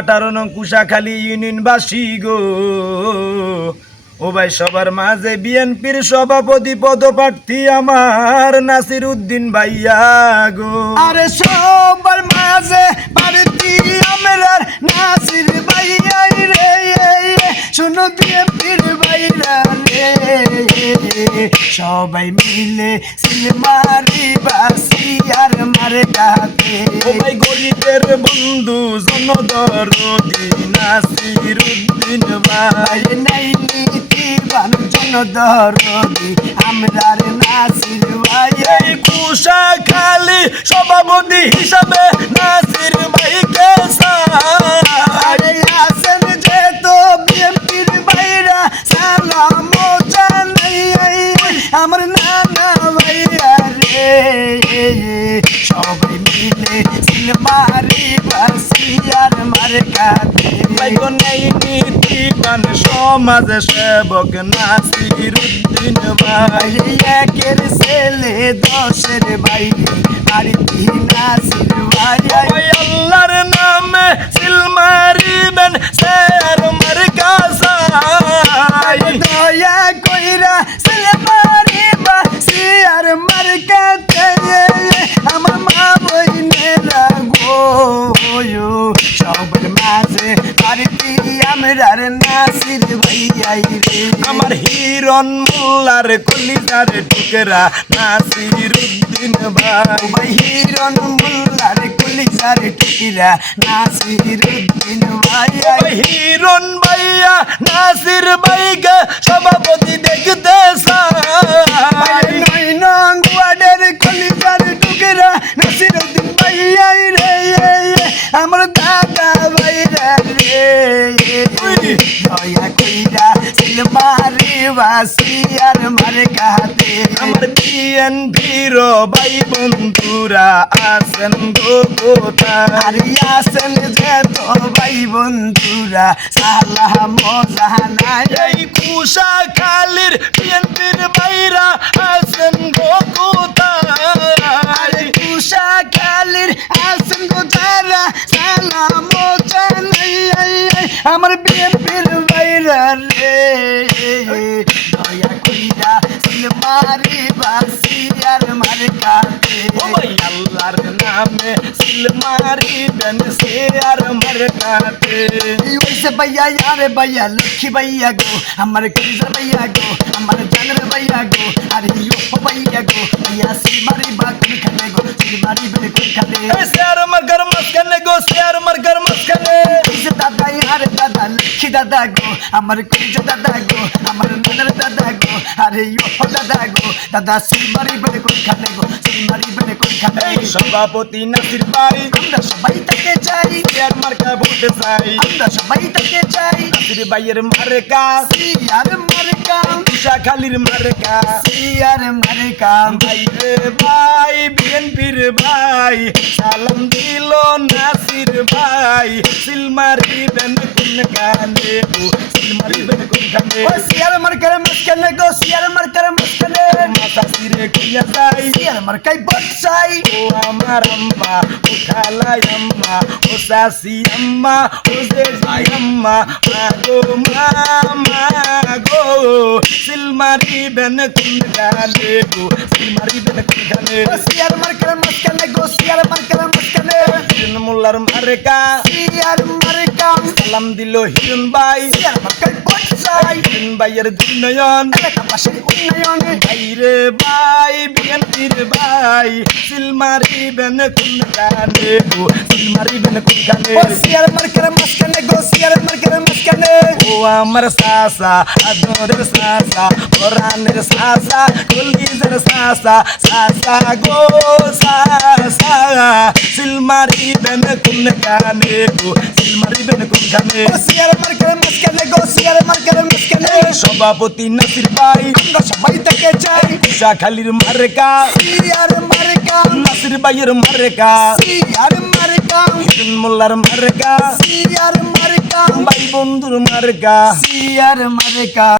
18 নং কুশাখালী ইউনিয়নবাসী গো ও ভাই সবার মাঝে বিএনপির সভাপতি পদপ্রার্থী আমার নাসির উদ্দিন ভাইয়া গো। আরে সবার মাঝে প্রার্থী আমার নাসির ভাইয়া রে, শোনো বিএনপির ভাইরা রে, সবাই মিলে সিলমারি বাসি আর মারে কাতে। ও ভাই গরিবের বন্ধু জনদরদি নাসির উদ্দিন ভাই, নাই নীতিবান জনদরদি আমরার নাসির ভাই। এই কুশাখালী সভাপতি হিসাবে নাসির ভাইকে চাই। আসেন যে তো বিএনপির ভাইরা সালাম জানাই আমার নানা ভাইরা রে, সবাই মিলে সিলমারি বাসি আর মারে কাতে। ভাই গো নেই নীতিবান সমাজ সেবক নাসির উদ্দিন ভাই, একের ছেলে 10-এর বাইরে প্রার্থী নাসির ভাই। ওই আল্লাহর নামে সিল মারিবেন শের মার্কা চাই। দয়া কইরা সিলমারি বাসি আর মারে কাতে আমার মা বইনেরা গো, সবার মাঝে প্রার্থী আমরার নাসির ভাইয়াই রে। আমার হিরণ মোল্লার কলিজার টুকরা নাসির উদ্দিন ভাই, ভাই হিরণ মোল্লার কলিজার টুকরা নাসির উদ্দিন ভাই। ওই হিরণ ভাইয়া নাসির ভাইকে সভাপতি দেখতে চাই। 9 নং ওয়ার্ডের কলিজার টুকরা নাসির উদ্দিন ভাইয়াই রে, আমার দাদা ভাইরা রে, দয়া কইরা সিলমারি বাসি আর মারে কাতে। আমার বিএনপির ভাই বন্ধুরা আছেন গো কোথায়, আরে আসেন যে তো ভাই বন্ধুরা সালাম জানাই। এই কুশাখালীর বিএনপির ভাইরা আছেন গো কোথায়। কুশাখালীর আসেন গো যারা সালাম জানাই আমার বিএনপির ভাইরা রে, দয়া কইরা সিলমারি বাসি আর মারে কাতে। ও ভাই আল্লাহর নামে সিল মারিবেন শের মার্কাতে। ওইসে ভাইয়া আরে ভাইয়া লক্ষ্মী ভাইয়া গো, আমার কলিজার ভাইয়া গো, আমার জানের ভাইয়া গো, আরে ও ভাইয়া গো, ভাইয়া সিলমারি বা কোন খানে গো, সিলমারি বের কোন খানে। শের মার্কার মাঝখানে গো, শের মার্কার মাঝখানে। ওইসে দাদা আরে দাদা লক্ষ্মী দাদা গো, আমার কলিজার দাদা গো, আমার নানার দাদা গো, আরে ও দাদা গো, দাদা সিলমারি বের কোন খানে গো, সিলমারি বের কোন খানে। এই সভাপতি নাসির ভাই, আমরা সবাই তাকে চাই, শের মার্কা ভোট চাই। আমরা সবাই তাকে চাই, নাসির ভাইয়ের মার্কা আর মারে কাম, কুশাখালীর মার্কা। আর মারে কাম। ভাই রে ভাই বিএনপির ভাই সালাম দিল নাসির ভাই, সিল মারিবেন কোন কানে গো, সিল মারিবেন কোন কানে। ও সিয়ার মার্কার মাঝখানে গো, সিয়ার মার্কার মাঝখানে, মাথা সিরে কইয়া যাই। সিয়ার মার্কাই বসাই। ও আমার আম্মা, ও খালাই আম্মা, ও সাসি আম্মা, ও জেজি আম্মা, মা গো মা গো, সিল মারিবেন কোন কানে গো, সিল মারিবেন কোন কানে। ও সিয়ার মার্কার মাঝখানে গো, সিয়ার মার্কার মাঝখানে, হিরণ মোল্লার মার্কা সিয়ার মার্কাম, সালাম দিল হিরণ ভাই, সিয়ার মার্কাই বসাই। হিরণ ভাইয়ের দুর্নয়ন এলাকা পাশের উন্নয়নে, ভাই রে ভাই বিএনপির ভাই, সিল মারিবেন কোন কানে গো, সিল মারিবেন কোন কানে। ও সিয়ার মার্কার মাঝখানে গো, সিয়ার মার্কার মাঝখানে, ও আমার সাসা আদরের সাসা, কোরআনের সাসা, কলিজার সাসা, সাসা গো সাসা, সিল মারিবেন কোন কানে গো, সিল মারিবেন কোন কানে। ও সিয়ার মার্কার মাঝখানে গো, সিয়ার মার্কার মাঝখানে, সভাপতি নাসির ভাই, আমরা সবাই তাকে চাই, কুশাখালীর মার্কা সিয়ার মার্কাম, নাসির ভাইয়ের মার্কা, সিয়ার মার্কাম, হিরণ মোল্লার মার্কা, সিয়ার মার্কাম, ভাই বন্ধুর মার্কা। সিয়ার মার্কাম।